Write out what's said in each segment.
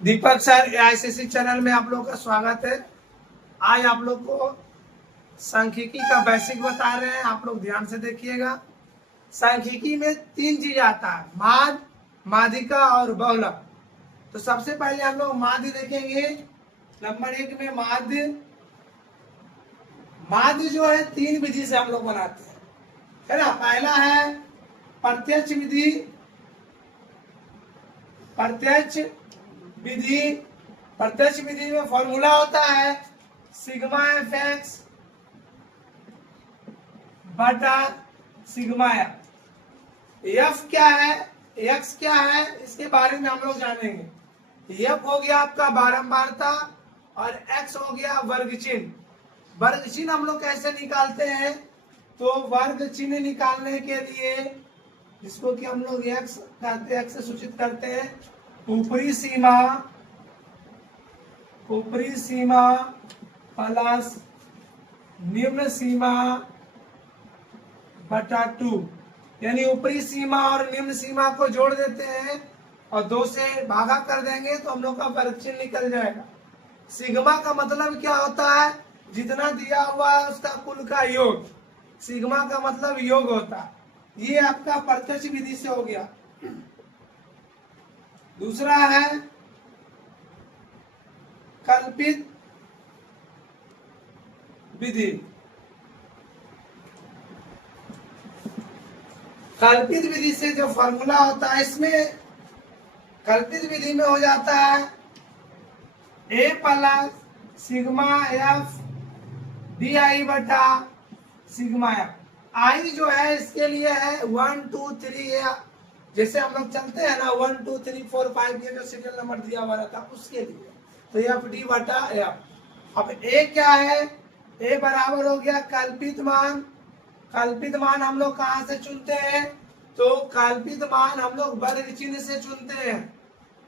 दीपक sir AICC channel में आप लोग का स्वागत है। आज आप लोग को सांख्यिकी का बेसिक बता रहे हैं, आप लोग ध्यान से देखिएगा। सांख्यिकी में तीन चीज आता है, माध्य, माध्यिका और बहुलक। तो सबसे पहले हम लोग माध्य देखेंगे। नंबर 1 में माध्य। माध्य जो है तीन विधि से हम लोग बनाते हैं, है ना। पहला है प्रत्यक्ष विधि। प्रत्यक्ष विधि में फॉर्मूला होता है सिग्मा एफ एक्स बटा सिग्मा एफ क्या है, एक्स क्या है, इसके बारे में हम लोग जानेंगे। एफ हो गया आपका बारंबारता और एक्स हो गया वर्ग चिन्ह। वर्ग चिन्ह हम लोग कैसे निकालते हैं, तो वर्ग चिन्ह निकालने के लिए जिसको कि हम लोग एक्स कहते हैं, एक्स से सूचित करते हैं ऊपरी सीमा प्लस निम्न सीमा बटा 2, यानी ऊपरी सीमा और निम्न सीमा को जोड़ देते हैं और 2 से भागा कर देंगे तो हम लोग का वर्ग चिन्ह निकल जाएगा। सिग्मा का मतलब क्या होता है, जितना दिया हुआ है उसका कुल का योग। सिग्मा का मतलब योग होता है। ये आपका प्रत्यक्ष विधि से हो गया। दूसरा है कल्पित विधि। कल्पित विधि से जो फॉर्मूला होता है, इसमें कल्पित विधि में हो जाता है A plus sigma F D I बटा सिग्मा एफ। आई जो है इसके लिए है 1 2 3, जैसे हम लोग चलते हैं ना 1 2 3 4 5, ये जो सीरियल नंबर दिया हुआ रहता है उसके लिए, तो एफ डी बटा एफ। अब ए क्या है, ए बराबर हो गया कल्पित मान। कल्पित मान हम लोग कहाँ से चुनते हैं, तो कल्पित मान हम लोग वर्ग चिन्ह से चुनते हैं।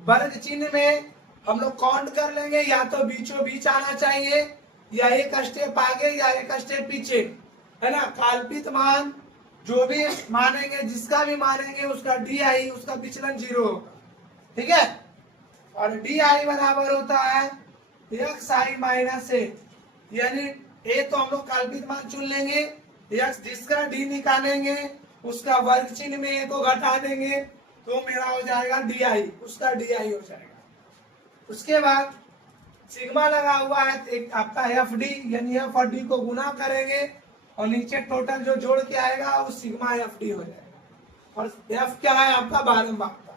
वर्ग चिन्ह में हम लोग काउंट कर लेंगे, या तो बीचों बीच आना चाहिए, या एक स्टेप आगे या एक स्टेप पीछे, है ना। कल्पित मान जो भी मानेंगे, जिसका भी मानेंगे उसका डी आई, उसका विचलन 0 होगा, ठीक है। और डी आई बराबर होता है एक्स आई माइनस ए, यानी ए तो हम लोग कल्पित मान चुन लेंगे, एक्स जिसका डी निकालेंगे उसका वर्ग चिन्ह में ए को घटा देंगे तो मेरा हो जाएगा डी आई, उसका डी आई हो जाएगा। उसके बाद सिग्मा लगा हुआ है एक आपका एफ डी, यानी एफ और डी को गुना करेंगे और नीचे टोटल जो जोड़ के आएगा वो सिग्मा एफ डी हो जाएगा। और एफ क्या है आपका बारंबारता।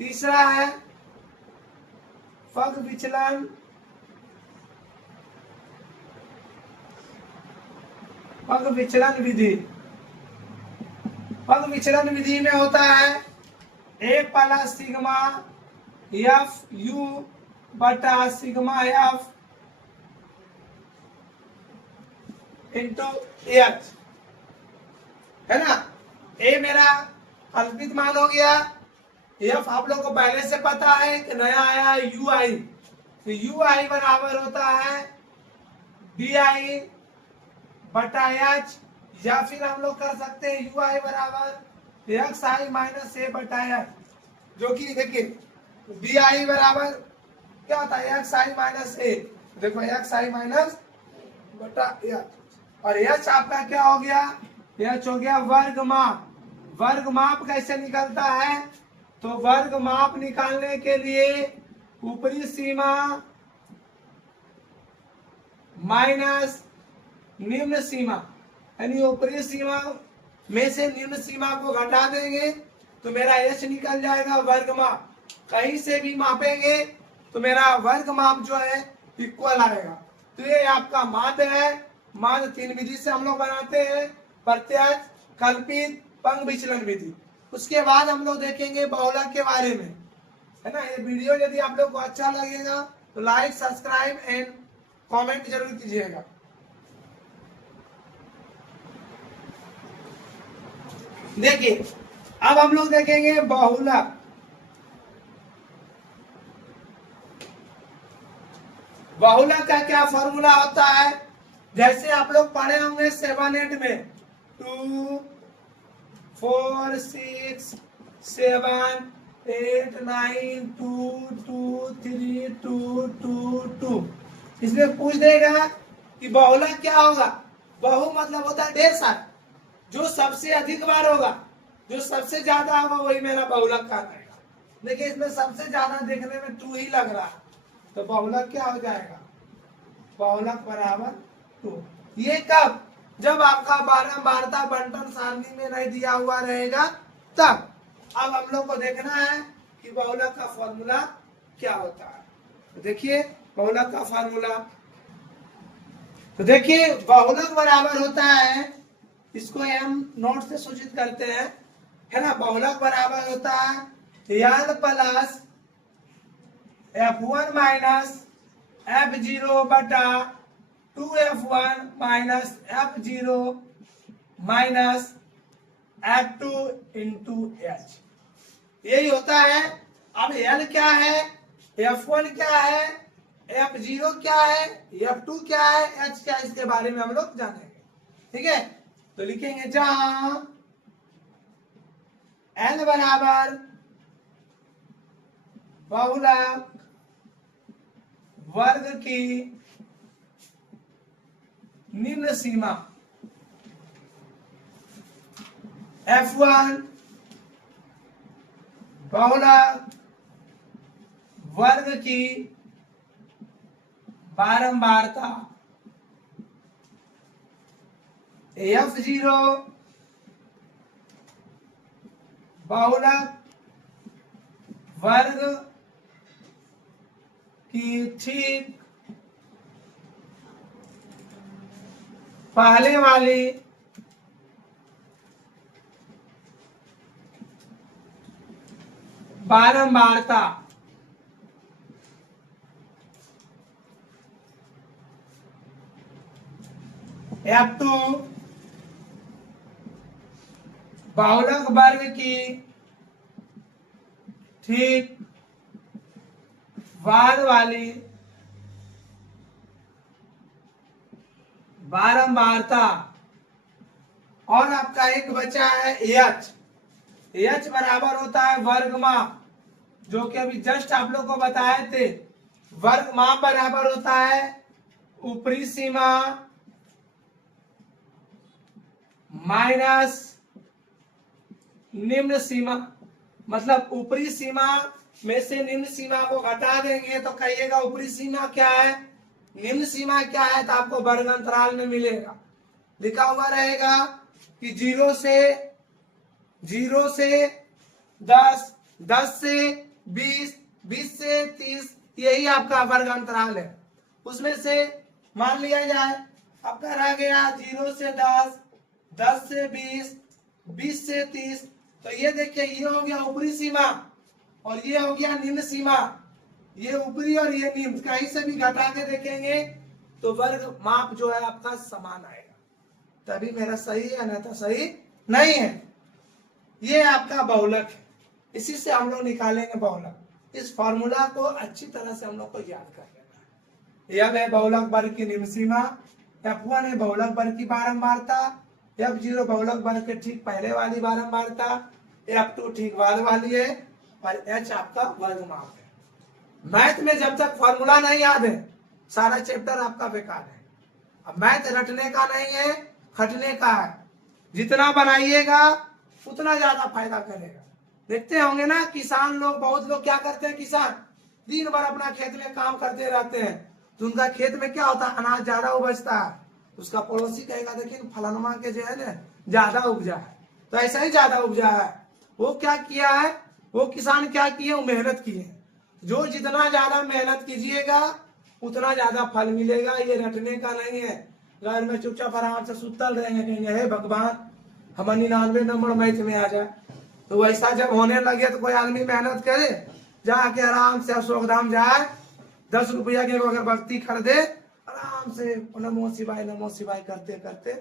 तीसरा है पग विचलन। पग विचलन विधि। पग विचलन विधि में होता है A plus sigma F you बटा सिग्मा एफ इंटू एच, है ना। ए मेरा कल्पित मान हो गया। एफ आप लोग को पहले से पता है कि नया आया है यू आई, तो यू आई बराबर होता है डी आई बटा एच, या फिर हम लोग कर सकते हैं यू आई बराबर एक्स आई माइनस ए बटा एच, जो कि देखिए डी आई बराबर क्या होता है एक्स आई माइनस ए, देखो एक्स आई माइनस बटा एच। और एच आपका क्या हो गया, एच हो गया वर्ग माप। वर्ग माप कैसे निकलता है, तो वर्ग माप निकालने के लिए ऊपरी सीमा माइनस निम्न सीमा, यानी ऊपरी सीमा में से निम्न सीमा को घटा देंगे तो मेरा एच निकल जाएगा वर्ग माप। कहीं से भी मापेंगे तो मेरा वर्ग माप जो है इक्वल आएगा। तो ये आपका माध्य है। माध्य तीन विधि से हम लोग बनाते हैं, प्रत्यक्ष, कल्पित, पंग विचलन विधि। उसके बाद हम लोग देखेंगे बहुलक के बारे में, है ना। ये वीडियो यदि आप लोग को अच्छा लगेगा तो लाइक, सब्सक्राइब एंड कमेंट जरूर कीजिएगा। देखिए अब हम लोग देखेंगे बहुलक। बहुलक का क्या फॉर्मूला होता है, जैसे आप लोग पढ़े होंगे 7 8 में 2 4 6 7 8 9 2 2 3 2 2 2। इसमें पूछ देगा कि बहुलक क्या होगा। बहु मतलब होता है ढेर सारा, जो सबसे अधिक बार होगा, जो सबसे ज्यादा होगा वही मेरा बहुलक कहलाएगा। देखिए इसमें सबसे ज्यादा देखने में 2 ही लग रहा है, तो बहुलक क्या हो जाएगा, बहुलक बराबर 2। ये कब, जब आपका बारंबारता बंटन सारणी में नहीं दिया हुआ रहेगा तब। अब हम लोग को देखना है कि बहुलक का फॉर्मूला क्या होता है। तो देखिए बहुलक का फॉर्मूला, तो देखिए बहुलक बराबर होता है, इसको हम नोट से सूचित करते हैं, है ना। बहुलक बराबर होता है n plus f1 minus f0 बटा 2f1 minus f0 minus f2 into h, यही होता है। अब n क्या है, f1 क्या है, f0 क्या है, f2 क्या है, h क्या है, इसके बारे में हम लोग जानेंगे। ठीक है, तो लिखेंगे जहां n बराबर बहुलक वर्ग की निम्न सीमा f1 बहुलक वर्ग की बारंबारता f0 बहुलक वर्ग की ठीक पहले वाली बारंबारता f2 बहुलक वर्ग की ठीक बाद वाली बारंबारता, और आपका एक बचा है h। h बराबर होता है वर्ग माप, जो कि अभी जस्ट आप लोग को बताए थे। वर्ग माप बराबर होता है ऊपरी सीमा माइनस निम्न सीमा, मतलब ऊपरी सीमा में से निम्न सीमा को घटा देंगे तो कहिएगा ऊपरी सीमा क्या है, निम्न सीमा क्या है, तो आपको वर्ग अंतराल में मिलेगा। लिखा हुआ रहेगा कि 0 से 10, 10 से 20, 20 से 30, यही आपका वर्ग अंतराल है। उसमें से मान लिया जाए आपका रह गया 0 से 10, 10 से 20, 20 से 30, तो ये देखिए ये हो गया ऊपरी सीमा और ये हो गया निम्न सीमा। ये ऊपरी और ये निम्न, कहीं से भी घटा के देखेंगे तो वर्ग माप जो है आपका समान आएगा, तभी मेरा सही है, नहीं तो सही नहीं है। ये आपका बहुलक है, इसी से हम लोग निकालेंगे बहुलक। इस फॉर्मूला को अच्छी तरह से हम लोग को याद कर लेना है। यह है बहुलक वर्ग की निम्न सीमा, f1 है बहुलक वर्ग की बारंबारता, f0 बहुलक वर्ग के ठीक पहले वाली बारंबारता, f2 ठीक बाद वाली है, और h आपका वर्ग माप है। मैथ में जब तक फॉर्मूला नहीं याद है सारा चैप्टर आपका बेकार है। अब मैथ रटने का नहीं है, खटने का है। जितना बनाइएगा उतना ज्यादा फायदा करेगा। देखते होंगे ना किसान लोग, बहुत लोग क्या करते हैं, किसान दिन भर अपना खेत में काम करते रहते हैं, तो उनका खेत में क्या होता है, अनाज ज्यादा उपजता है। उसका पड़ोसी कहेगा देखिए फलानमा के जो है ना ज्यादा उपजा है, तो ऐसा ही ज्यादा उपजा है। वो क्या किया है, वो किसान क्या किए, वो मेहनत किए। जो जितना ज्यादा मेहनत कीजिएगा उतना ज्यादा फल मिलेगा। ये रटने का नहीं है, घर में चुपचाप आराम से सुतल रहेंगे, कहेंगे हे भगवान हम 99 नंबर मैथ में आ जाए। तो वैसा जब होने लगे तो कोई आदमी मेहनत करे, जाके आराम से अशोकधाम जाए, 10 रुपया के अगरबत्ती खरीदे, आराम से नमो शिवाय करते करते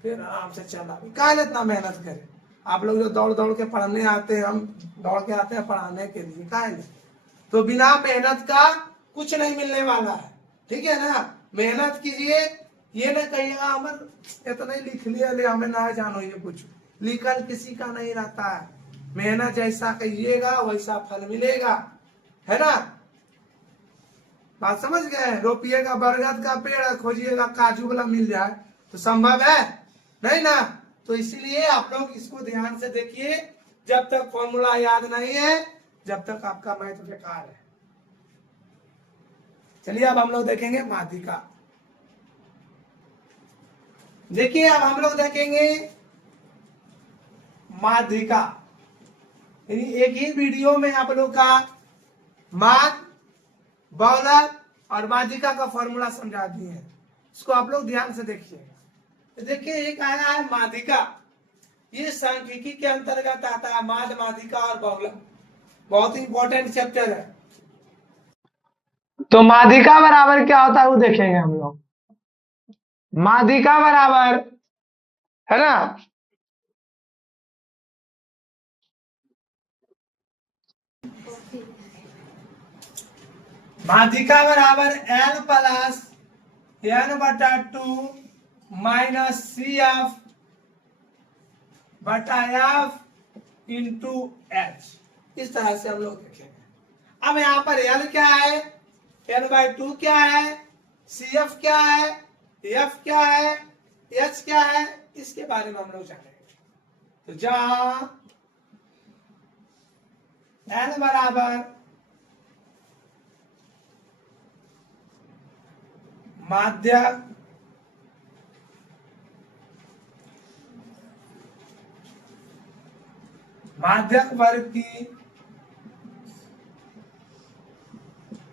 फिर आराम से चला। काहे इतना मेहनत करे। आप लोग जो दौड़ दौड़ के पढ़ने आते हैं, हम दौड़ के आते हैं पढ़ाने के लिए, काहे नहीं। तो बिना मेहनत का कुछ नहीं मिलने वाला है, ठीक है ना। मेहनत कीजिए, ये न कहिएगा हम इतना ही लिख लिया ले हमें ना जानो, ये कुछ लिखल किसी का नहीं रहता है। मेहनत जैसा कहिएगा वैसा फल मिलेगा, है ना। बात समझ गए। रोपिएगा बरगद का पेड़, खोजिएगा काजू वाला मिल जाए तो संभव है नहीं ना। तो इसीलिए आप लोग इसको ध्यान से देखिए, जब तक फॉर्मूला याद नहीं है जब तक आपका मैथ बेकार है। चलिए अब हम लोग देखेंगे माध्यिका। देखिए अब हम लोग देखेंगे माध्यिका, यानी एक ही वीडियो में आप लोग का माद, बहुलक और माध्यिका का फॉर्मूला समझा दिए हैं। इसको आप लोग ध्यान से देखिएगा। तो देखिए एक आया है माध्यिका, ये सांख्यिकी के अंतर्गत आता है, माद, माध्यिका और बहुलक, बहुत ही इंपॉर्टेंट चैप्टर है। तो माध्यिका बराबर क्या होता है वो देखेंगे हम लोग। माध्यिका बराबर, है ना, माध्यिका बराबर L plus N/2 minus CF बटा F इंटू H, इस तरह से हम लोग देखेंगे। अब यहाँ पर L क्या है, N/2 क्या है, CF क्या है, F क्या है, H क्या है, इसके बारे में हम लोग जानेंगे। तो जहां N बराबर माध्यक वर्ग की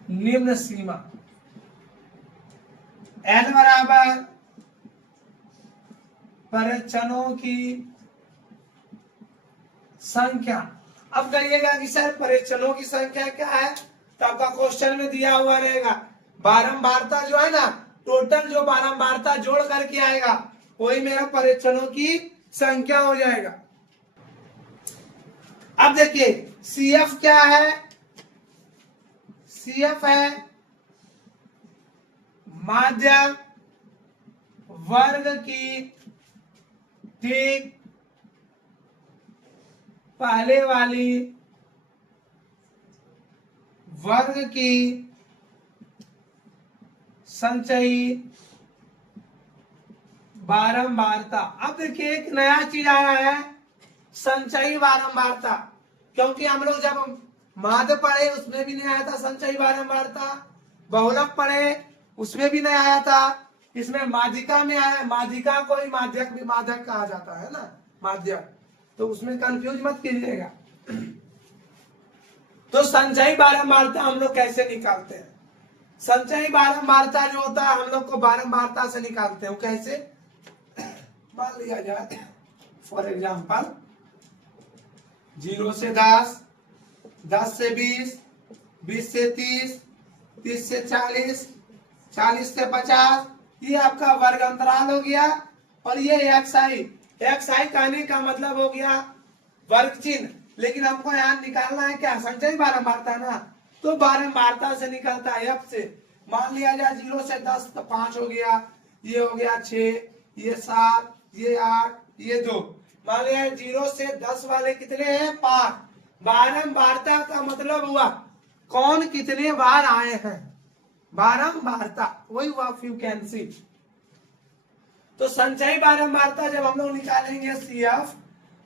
निम्न सीमा, N बराबर परीक्षणों की संख्या। अब कहिएगा कि सर परीक्षणों की संख्या क्या है, तो आपका क्वेश्चन में दिया हुआ रहेगा बारंबारता जो है ना, टोटल जो बारंबारता जोड़ करके आएगा वही मेरा परीक्षणों की संख्या हो जाएगा। अब देखिए CF क्या है, CF है माध्यक वर्ग की ठीक पहले वाली वर्ग की संचयी बारंबारता। अब देखिए एक नया चीज आया है, संचयी बारंबारता, क्योंकि हम लोग जब माध्य पढ़े उसमें भी नहीं आया था संचयी बारंबारता, बहुलक पढ़े उसमें भी नहीं आया था, इसमें माध्यिका में आया। माध्यिका को ही माध्यक भी माध्यक कहा जाता है ना, माध्यक, तो उसमें कंफ्यूज मत कीजिएगा। तो संचयी बारंबारता हम लोग कैसे निकालते हैं, संचयी बारंबारता जो होता है हम लोग को बारंबारता से निकालते हैं। कैसे, मान लिया जाए फॉर एग्जाम्पल 0 से 10, 10 से 20, 20 से 30, 30 से 40, 40 से 50, ये आपका वर्ग अंतराल हो गया। और ये XI कहने का मतलब हो गया वर्ग चिन्ह, लेकिन हमको यहाँ निकालना है क्या, संचयी बारंबारता ना, तो बारंबारता से निकलता है F से। मान लिया जाए 0 से 10 तो 5 हो गया, ये हो गया 6, ये 7, ये 8, ये 2। मान लिया 0 से 10 वाले कितने हैं, 5। बारंबारता का मतलब हुआ कौन कितने बार आए हैं, बारंबारता वही हुआ फ्रीक्वेंसी। तो संचयी बारंबारता जब हम लोग निकालेंगे CF,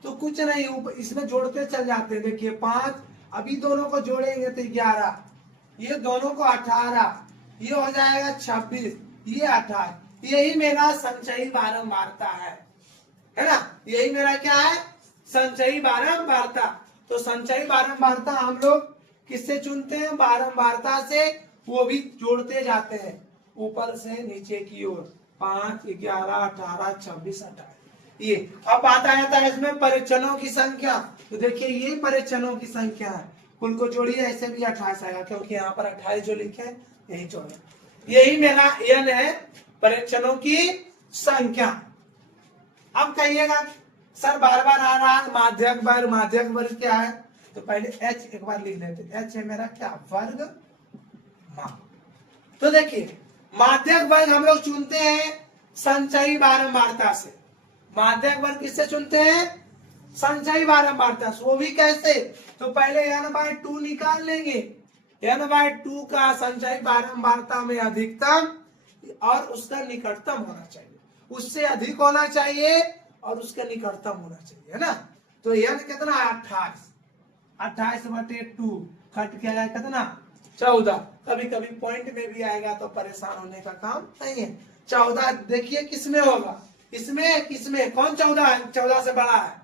तो कुछ नहीं इसमें जोड़ते चल जाते हैं। देखिए 5, अभी दोनों को जोड़ेंगे तो 11, ये दोनों को 18, ये हो जाएगा 26, ये 28, यही मेरा संचयी बारंबारता है ना, यही मेरा क्या है, संचयी बारंबारता। तो संचयी बारंबारता हम लोग किससे चुनते हैं, बारंबारता से, वो भी जोड़ते जाते हैं ऊपर से नीचे की ओर, 5, 11, 18, 26, 28। ये अब बात आया था इसमें परीक्षणों की संख्या। तो देखिए ये परीक्षणों की संख्या है, कुल को जोड़िए ऐसे भी 28 आएगा, क्योंकि यहाँ पर 28 जो लिखे हैं यही जोड़े, यही मेरा N है परीक्षणों की संख्या। अब कहिएगा सर बार बार आ रहा है माध्यक वर्ग क्या है, तो पहले H एक बार लिख लेते, H है मेरा क्या, वर्ग मान। तो देखिए माध्यक वर्ग हम लोग चुनते हैं संचयी बारंबारता से। माध्यक वर्ग किससे चुनते हैं, संचयी बारंबारता, वो भी कैसे? तो पहले n/2 निकाल लेंगे। n/2 का संचयी बारंबारता में अधिकतम और उसका निकटतम होना चाहिए, उससे अधिक होना चाहिए और उसका निकटतम होना चाहिए, है ना। तो n कितना है? 28, 28/2 कट किया जाए कितना? 14। कभी कभी पॉइंट में भी आएगा तो परेशान होने का काम नहीं है। 14 देखिए किसमें होगा, इसमें किसमें? कौन 14 है? 14 से बड़ा है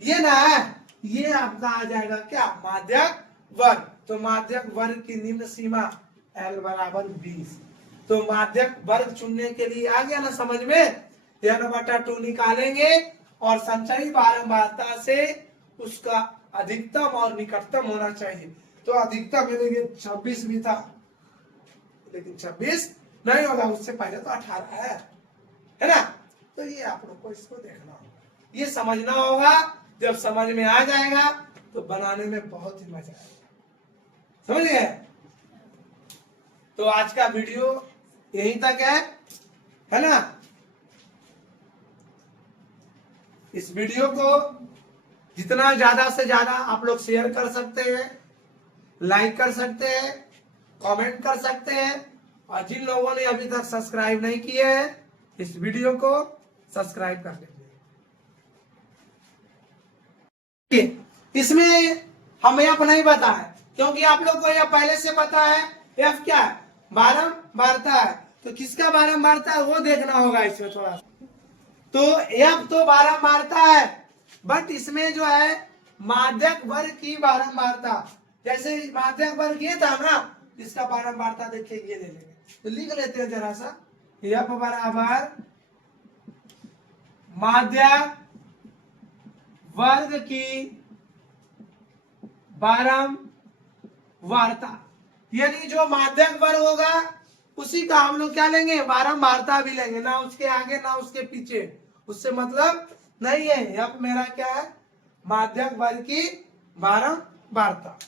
ये ना है, ये आपका आ जाएगा क्या? माध्यक वर्ग। तो माध्यक वर्ग की निम्न सीमा L बराबर 20। तो माध्यक वर्ग चुनने के लिए आ गया ना समझ में? n/2 निकालेंगे और संचयी बारंबारता से उसका अधिकतम और निकटतम होना चाहिए। तो अधिकतम देखिए 26 भी था, लेकिन 26 नहीं होगा, उससे पहले तो 18 है ना। तो ये आप लोग को इसको देखना होगा, ये समझना होगा। जब समझ में आ जाएगा तो बनाने में बहुत ही मजा आएगा, समझ गए? तो आज का वीडियो यहीं तक है ना। इस वीडियो को जितना ज्यादा से ज्यादा आप लोग शेयर कर सकते हैं, लाइक कर सकते हैं, कमेंट कर सकते हैं, और जिन लोगों ने अभी तक सब्सक्राइब नहीं किए हैं इस वीडियो को सब्सक्राइब कर लीजिए। इसमें हमें F नहीं पता है, क्योंकि आप लोग को यह पहले से पता है। F क्या है? बारंबारता है। तो किसका बारंबारता है वो देखना होगा इसमें थोड़ा सा। तो F तो बारंबारता है, बट इसमें जो है माध्यक वर्ग की बारंबारता, जैसे माध्यक वर्ग ये था ना, इसका बारंबारता देखिए ये ले लेंगे। तो लिख लेते हैं जरा सा, F बराबर माध्यक वर्ग की बारंबारता, यानी जो माध्यक वर्ग होगा उसी का हम लोग क्या लेंगे? बारंबारता भी लेंगे, ना उसके आगे ना उसके पीछे, उससे मतलब नहीं है। अब मेरा क्या है? माध्यक वर्ग की बारंबारता।